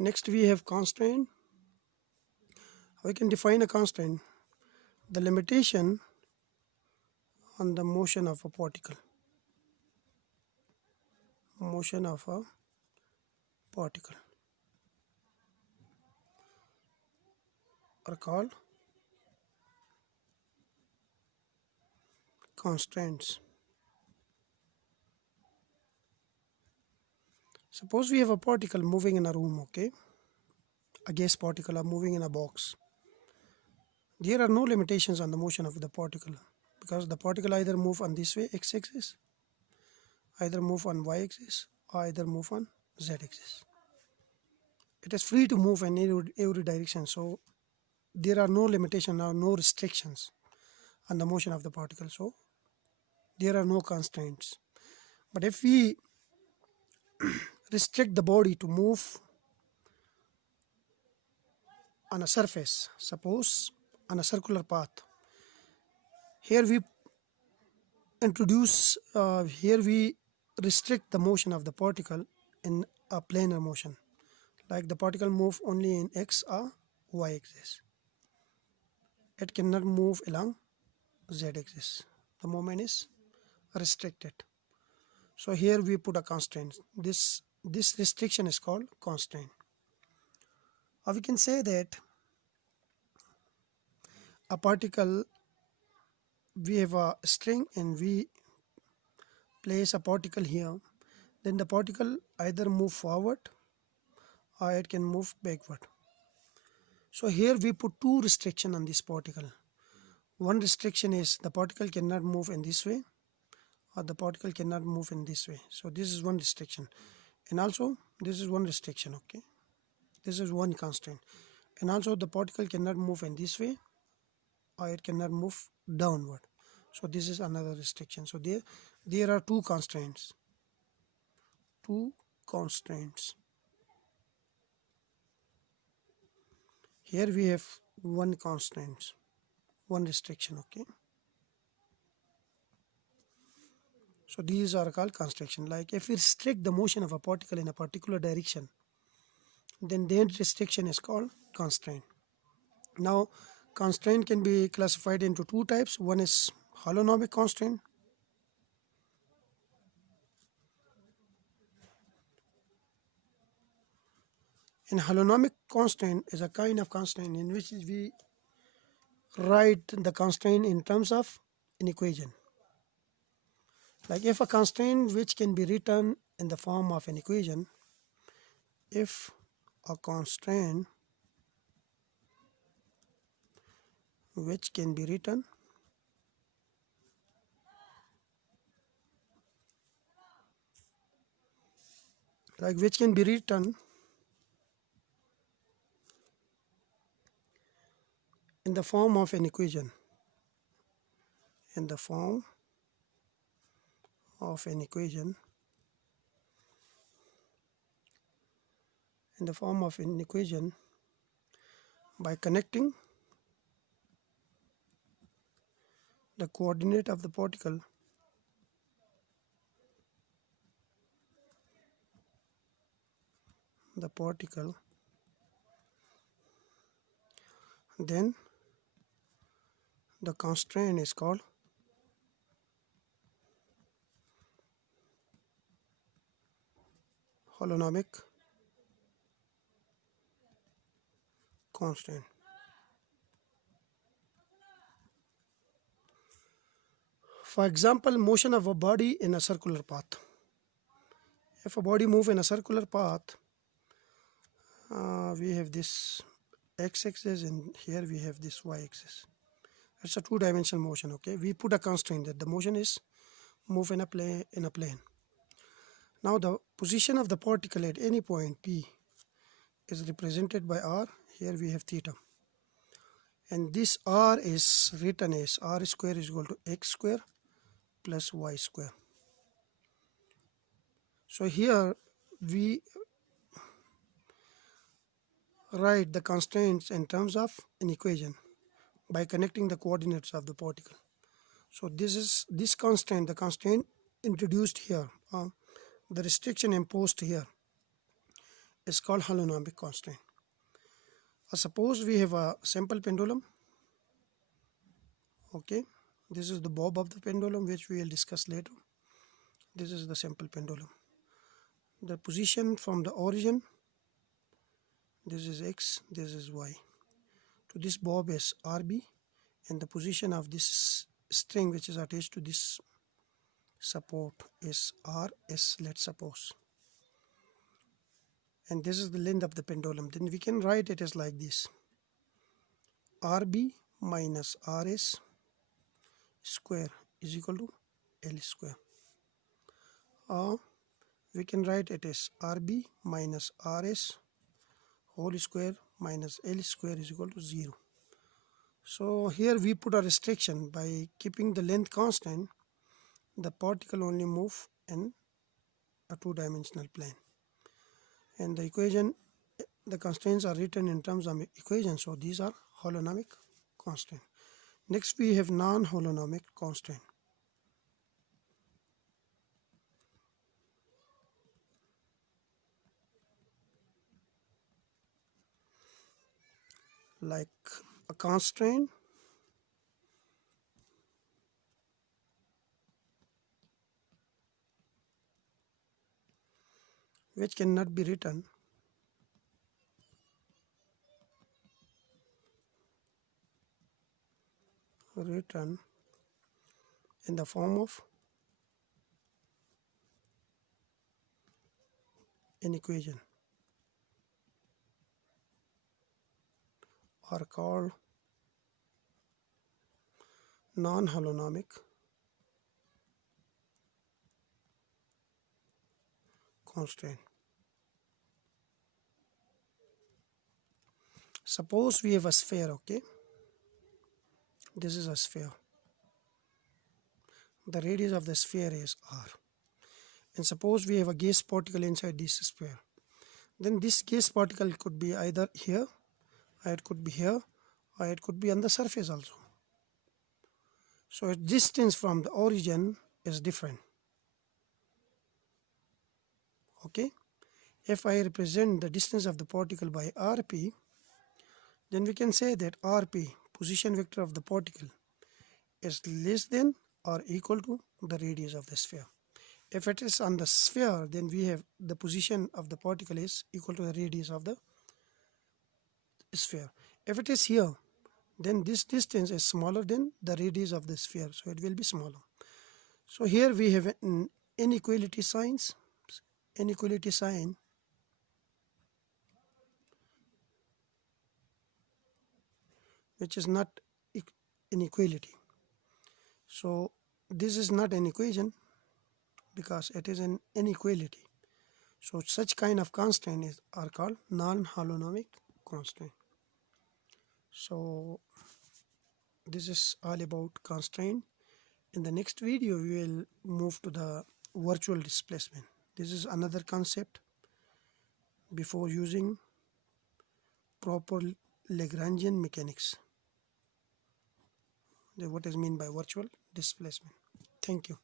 Next we have constraint. We can define a constraint, the limitation on the motion of a particle. Motion of a particle are called constraints. Suppose we have a particle moving in a room, okay? A gas particle are moving in a box. There are no limitations on the motion of the particle because the particle either move on this way, x-axis, either move on y-axis, or either move on z-axis. It is free to move in every direction, so there are no limitations or no restrictions on the motion of the particle, so there are no constraints. But if we restrict the body to move on a surface, suppose on a circular path, here we restrict the motion of the particle in a planar motion, like the particle move only in x or y axis. It cannot move along z axis. The movement is restricted. So here we put a constraint. This restriction is called constraint. Or we can say that a particle, we have a string and we place a particle here, then the particle either move forward or it can move backward. So here we put two restrictions on this particle. One restriction is the particle cannot move in this way or the particle cannot move in this way. So this is one restriction, and also this is one restriction, okay? This is one constraint, and also the particle cannot move in this way or it cannot move downward. So this is another restriction. So there are two constraints. Two constraints. Here we have one constraint, one restriction, okay? So these are called constriction. Like if we restrict the motion of a particle in a particular direction, then that restriction is called constraint. Now constraint can be classified into two types. One is holonomic constraint. And holonomic constraint is a kind of constraint in which we write the constraint in terms of an equation. Like if a constraint which can be written in the form of an equation, if a constraint which can be written in the form of an equation, in the form of an equation, in the form of an equation by connecting the coordinate of the particle then the constraint is called holonomic constraint. For example, motion of a body in a circular path. If a body move in a circular path, we have this x-axis and here we have this y-axis. It's a two-dimensional motion, okay? We put a constraint that the motion is move in a plane. Now the position of the particle at any point P is represented by r. Here we have theta, and this r is written as r square is equal to x square plus y square. So here we write the constraints in terms of an equation by connecting the coordinates of the particle. So this is this constraint, the constraint introduced here, the restriction imposed here is called holonomic constraint. Suppose we have a simple pendulum. Okay, this is the bob of the pendulum, which we will discuss later. This is the simple pendulum. The position from the origin, this is x, this is y, to this bob is RB, and the position of this string which is attached to this support is RS, let's suppose, and this is the length of the pendulum. Then we can write it as like this: RB minus RS square is equal to L square, or we can write it as RB minus RS whole square minus L square is equal to 0. So here we put a restriction: by keeping the length constant, the particle only move in a two-dimensional plane, and the equation, the constraints are written in terms of equation, so these are holonomic constant. Next we have non-holonomic constraint. Like a constraint which cannot be written in the form of an equation are called non-holonomic constraint. Suppose we have a sphere, okay? This is a sphere. The radius of the sphere is r. And suppose we have a gas particle inside this sphere. Then this gas particle could be either here, or it could be here, or it could be on the surface also. So its distance from the origin is different. Okay? If I represent the distance of the particle by rp, then we can say that rp, position vector of the particle, is less than or equal to the radius of the sphere. If it is on the sphere, then we have the position of the particle is equal to the radius of the sphere. If it is here, then this distance is smaller than the radius of the sphere, so it will be smaller. So here we have an inequality sign which is not inequality. So this is not an equation because it is an inequality. So such kind of constraint are called non-holonomic constraint. So this is all about constraint. In the next video we will move to the virtual displacement. This is another concept before using proper Lagrangian mechanics. What is meant by virtual displacement. Thank you.